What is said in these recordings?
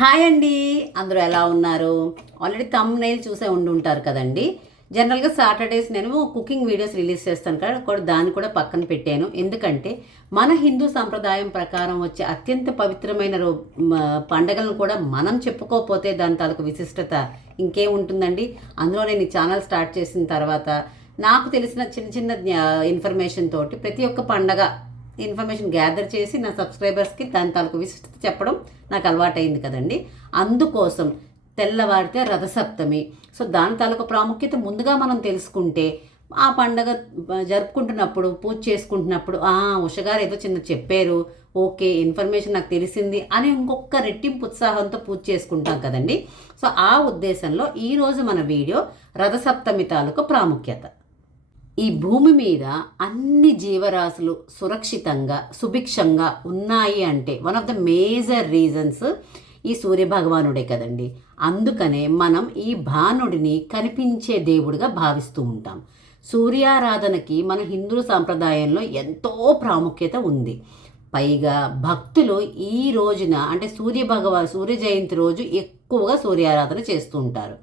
Hi అండి, అందరూ ఎలా ఉన్నారు? ఆల్రెడీ థంబ్నెయిల్ చూసే ఉంటారు కదండి. జనరల్గా సాటర్డేస్ నేను కుకింగ్ వీడియోస్ రిలీజ్ చేస్తాను కూడా దాన్ని కూడా పక్కన పెట్టాను. ఎందుకంటే మన హిందూ సంప్రదాయం ప్రకారం వచ్చే అత్యంత పవిత్రమైన పండగలను కూడా మనం చెప్పుకోకపోతే దాని తాలూకు విశిష్టత ఇంకేముంటుందండి. అందులో నేను ఈ ఛానల్ స్టార్ట్ చేసిన తర్వాత నాకు తెలిసిన చిన్న చిన్న ఇన్ఫర్మేషన్ తోటి ప్రతి ఒక్క పండగ ఇన్ఫర్మేషన్ గ్యాదర్ చేసి నా సబ్స్క్రైబర్స్కి దాని తాలూకు విశిష్టత చెప్పడం నాకు అలవాటైంది కదండి. అందుకోసం తెల్లవారితే రథసప్తమి. సో దాని తాలూకు ప్రాముఖ్యత ముందుగా మనం తెలుసుకుంటే ఆ పండగ జరుపుకుంటున్నప్పుడు పూజ చేసుకుంటున్నప్పుడు ఉషగారు ఏదో చిన్న చెప్పారు, ఓకే ఇన్ఫర్మేషన్ నాకు తెలిసింది అని ఇంకొక రెట్టింపు ఉత్సాహంతో పూజ చేసుకుంటాం కదండి. సో ఆ ఉద్దేశంలో ఈరోజు మన వీడియో రథసప్తమి తాలూకు ప్రాముఖ్యత. ఈ భూమి మీద అన్ని జీవరాశులు సురక్షితంగా సుభిక్షంగా ఉన్నాయి అంటే one of the major reasons ఈ సూర్యభగవానుడే కదండి. అందుకనే మనం ఈ భానుడిని కనిపించే దేవుడిగా భావిస్తూ ఉంటాం. సూర్యారాధనకి మన హిందూ సాంప్రదాయంలో ఎంతో ప్రాముఖ్యత ఉంది. పైగా భక్తులు ఈ రోజున అంటే సూర్య జయంతి రోజు ఎక్కువగా సూర్యారాధన చేస్తూ ఉంటారు.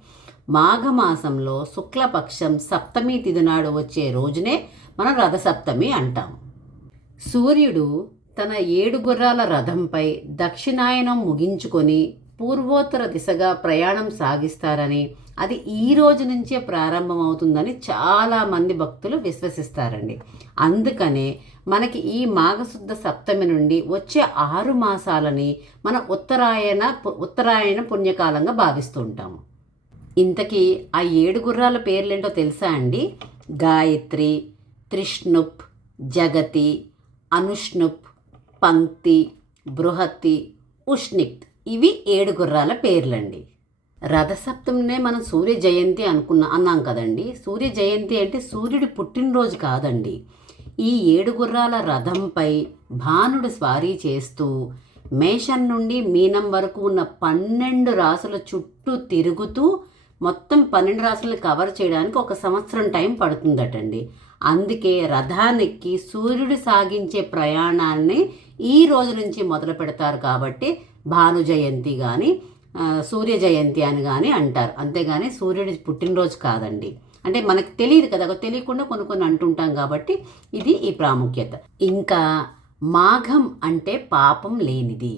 మాఘమాసంలో శుక్లపక్షం సప్తమి తిథి నాడు వచ్చే రోజునే మనం రథసప్తమి అంటాం. సూర్యుడు తన 7 గుర్రాల రథంపై దక్షిణాయనం ముగించుకొని పూర్వోత్తర దిశగా ప్రయాణం సాగిస్తారని, అది ఈ రోజు నుంచే ప్రారంభమవుతుందని చాలామంది భక్తులు విశ్వసిస్తారండి. అందుకనే మనకి ఈ మాఘశుద్ధ సప్తమి నుండి వచ్చే 6 మాసాలని మన ఉత్తరాయణ పుణ్యకాలంగా భావిస్తూ ఉంటాము. ఇంతకీ ఆ 7 గుర్రాల పేర్లేంటో తెలుసా అండి? గాయత్రి, త్రిష్ణుప్, జగతి, అనుష్ణుప్, పంక్తి, బృహతి, ఉష్ణిక్త్. ఇవి 7 గుర్రాల పేర్లండి. రథసప్తమినే మనం సూర్య జయంతి అన్నాం కదండి. సూర్య జయంతి అంటే సూర్యుడి పుట్టినరోజు కాదండి. ఈ 7 గుర్రాల రథంపై భానుడు స్వారీ చేస్తూ మేషం నుండి మీనం వరకు ఉన్న 12 రాసుల చుట్టూ తిరుగుతూ మొత్తం 12 రాసులను కవర్ చేయడానికి 1 సంవత్సరం టైం పడుతుందటండి. అందుకే రథానెక్కి సూర్యుడు సాగించే ప్రయాణాన్ని ఈ రోజు నుంచి మొదలు పెడతారు. కాబట్టి భాను జయంతి కానీ సూర్య జయంతి అని కానీ అంటారు. అంతేగాని సూర్యుడి పుట్టినరోజు కాదండి. అంటే మనకు తెలియదు కదా, తెలియకుండా కొన్ని అంటుంటాం కాబట్టి ఇది ఈ ప్రాముఖ్యత. ఇంకా మాఘం అంటే పాపం లేనిది,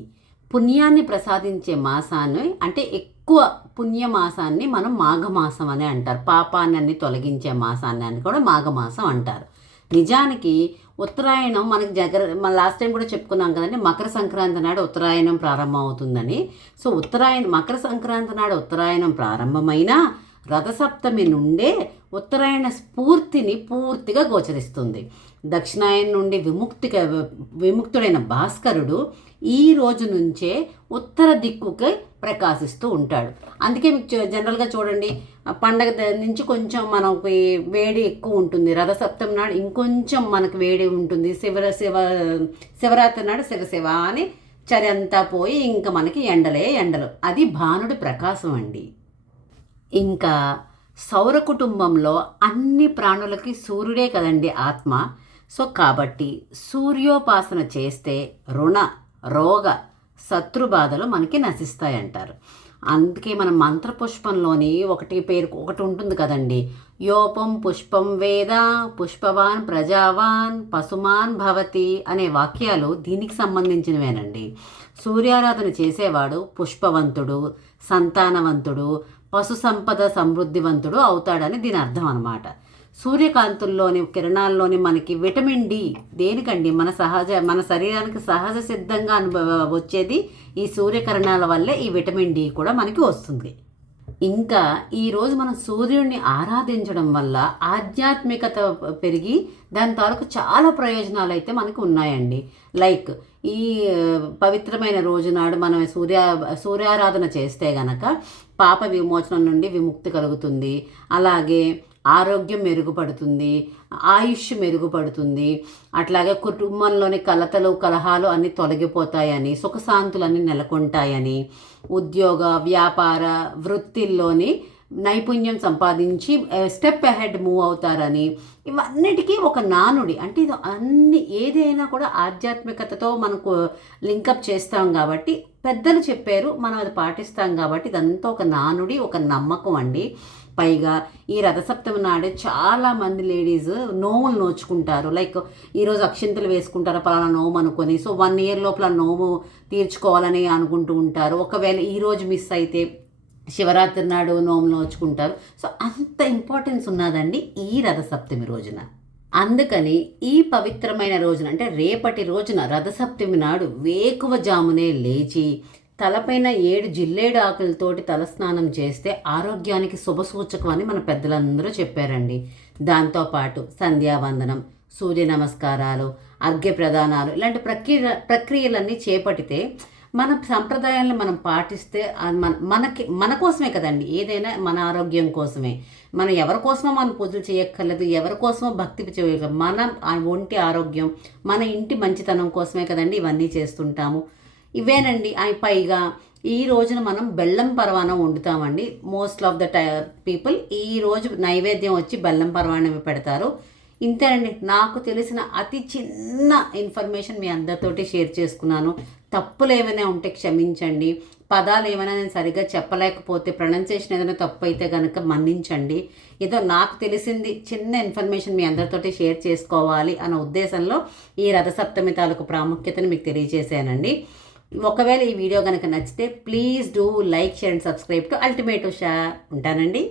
పుణ్యాన్ని ప్రసాదించే మాసాన్ని అంటే ఎక్కువ పుణ్యమాసాన్ని మనం మాఘమాసం అని అంటారు. పాపాన్ని తొలగించే మాసాన్ని అని కూడా మాఘమాసం అంటారు. నిజానికి ఉత్తరాయణం మనకి మన లాస్ట్ టైం కూడా చెప్పుకున్నాం కదండి, మకర సంక్రాంతి నాడు ఉత్తరాయణం ప్రారంభం అవుతుందని. సో మకర సంక్రాంతి నాడు ఉత్తరాయణం ప్రారంభమైనా రథసప్తమి నుండే ఉత్తరాయణ స్ఫూర్తిని పూర్తిగా గోచరిస్తుంది. దక్షిణాయనం నుండి విముక్తుడైన భాస్కరుడు ఈ రోజు నుంచే ఉత్తర దిక్కుకి ప్రకాశిస్తూ ఉంటాడు. అందుకే మీకు జనరల్గా చూడండి, పండగ నుంచి కొంచెం మనకి వేడి ఎక్కువ ఉంటుంది. రథసప్తమి నాడు ఇంకొంచెం మనకు వేడి ఉంటుంది. శివరాత్రి నాడు శివ అని చలి అంతా పోయి ఇంకా మనకి ఎండలు. అది భానుడి ప్రకాశం అండి. ఇంకా సౌర కుటుంబంలో అన్ని ప్రాణులకి సూర్యుడే కదండి ఆత్మ. సో కాబట్టి సూర్యోపాసన చేస్తే రుణ రోగ శత్రుబాధలు మనకి నశిస్తాయంటారు. అందుకే మన మంత్రపుష్పంలోని ఒకటి ఉంటుంది కదండి, యోపం పుష్పం వేద పుష్పవాన్ ప్రజావాన్ పశుమాన్ భవతి అనే వాక్యాలు దీనికి సంబంధించినవేనండి. సూర్యారాధన చేసేవాడు పుష్పవంతుడు, సంతానవంతుడు, పశు సంపద సమృద్ధివంతుడు అవుతాడని దీని అర్థం అన్నమాట. సూర్యకాంతుల్లోని కిరణాల్లోని మనకి విటమిన్ డి దేనికండి, మన శరీరానికి సహజ సిద్ధంగా వచ్చేది ఈ సూర్యకిరణాల వల్లే ఈ విటమిన్ డి కూడా మనకి వస్తుంది. ఇంకా ఈరోజు మనం సూర్యుడిని ఆరాధించడం వల్ల ఆధ్యాత్మికత పెరిగి దాని తాలూకు చాలా ప్రయోజనాలు అయితే మనకు ఉన్నాయండి. లైక్ ఈ పవిత్రమైన రోజు నాడు మనం సూర్యారాధన చేస్తే గనక పాప విమోచనం నుండి విముక్తి కలుగుతుంది. అలాగే ఆరోగ్యం మెరుగుపడుతుంది, ఆయుష్ మెరుగుపడుతుంది. అట్లాగే కుటుంబంలోని కలహాలు అన్నీ తొలగిపోతాయని, సుఖశాంతులన్నీ నెలకొంటాయని, ఉద్యోగ వ్యాపార వృత్తిల్లోని నైపుణ్యం సంపాదించి స్టెప్ అహెడ్ మూవ్ అవుతారని, ఇవన్నిటికీ ఒక నానుడి. అంటే ఇది అన్ని ఏదైనా కూడా ఆధ్యాత్మికతతో మనకు లింకప్ చేస్తాం కాబట్టి, పెద్దలు చెప్పారు, మనం అది పాటిస్తాం కాబట్టి ఇదంతా ఒక నానుడి, ఒక నమ్మకం అండి. పైగా ఈ రథసప్తమి నాడే చాలామంది లేడీస్ నోములు నోచుకుంటారు. లైక్ ఈరోజు అక్షింతలు వేసుకుంటారు పలానా నోము అనుకొని, సో 1 ఇయర్ లోపల నోము తీర్చుకోవాలని అనుకుంటూ ఉంటారు. ఒకవేళ ఈరోజు మిస్ అయితే శివరాత్రి నాడు నోములు నోచుకుంటారు. సో అంత ఇంపార్టెన్స్ ఉన్నదండి ఈ రథసప్తమి రోజున. అందుకని ఈ పవిత్రమైన రోజున, అంటే రేపటి రోజున రథసప్తమి నాడు వేకువజామునే లేచి తలపైన 7 జిల్లేడు ఆకులతోటి తలస్నానం చేస్తే ఆరోగ్యానికి శుభసూచకం అని మన పెద్దలందరూ చెప్పారండి. దాంతోపాటు సంధ్యావందనం, సూర్య నమస్కారాలు, అర్ఘ్య ప్రదానాలు ఇలాంటి ప్రక్రియలన్నీ చేపట్టితే, మన సంప్రదాయాలను మనం పాటిస్తే మన కోసమే కదండి, ఏదైనా మన ఆరోగ్యం కోసమే. మనం ఎవరి కోసమో మనం పూజలు చేయక్కర్లేదు, ఎవరి కోసమో భక్తి చేయగలం. మన ఒంటి ఆరోగ్యం, మన ఇంటి మంచితనం కోసమే కదండి ఇవన్నీ చేస్తుంటాము. ఇవేనండి. పైగా ఈ రోజున మనం బెల్లం పరవానం వండుతామండి. మోస్ట్ ఆఫ్ ద పీపుల్ ఈ రోజు నైవేద్యం వచ్చి బెల్లం పరవానం పెడతారు. ఇంతేనండి, నాకు తెలిసిన అతి చిన్న ఇన్ఫర్మేషన్ మీ అందరితోటి షేర్ చేసుకున్నాను. తప్పులు ఏమైనా ఉంటే క్షమించండి. పదాలు ఏమైనా నేను సరిగ్గా చెప్పలేకపోతే, ప్రొనౌన్సియేషన్ ఏదైనా తప్పు అయితే కనుక మన్నించండి. ఏదో నాకు తెలిసింది చిన్న ఇన్ఫర్మేషన్ మీ అందరితోటి షేర్ చేసుకోవాలి అన్న ఉద్దేశంలో ఈ రథసప్తమి తాలూకు ప్రాముఖ్యతను మీకు తెలియజేశానండి. ఒకవేళ ఈ వీడియో కనుక నచ్చితే please do like, share and subscribe to ultimate Usha. ఉంటానండి.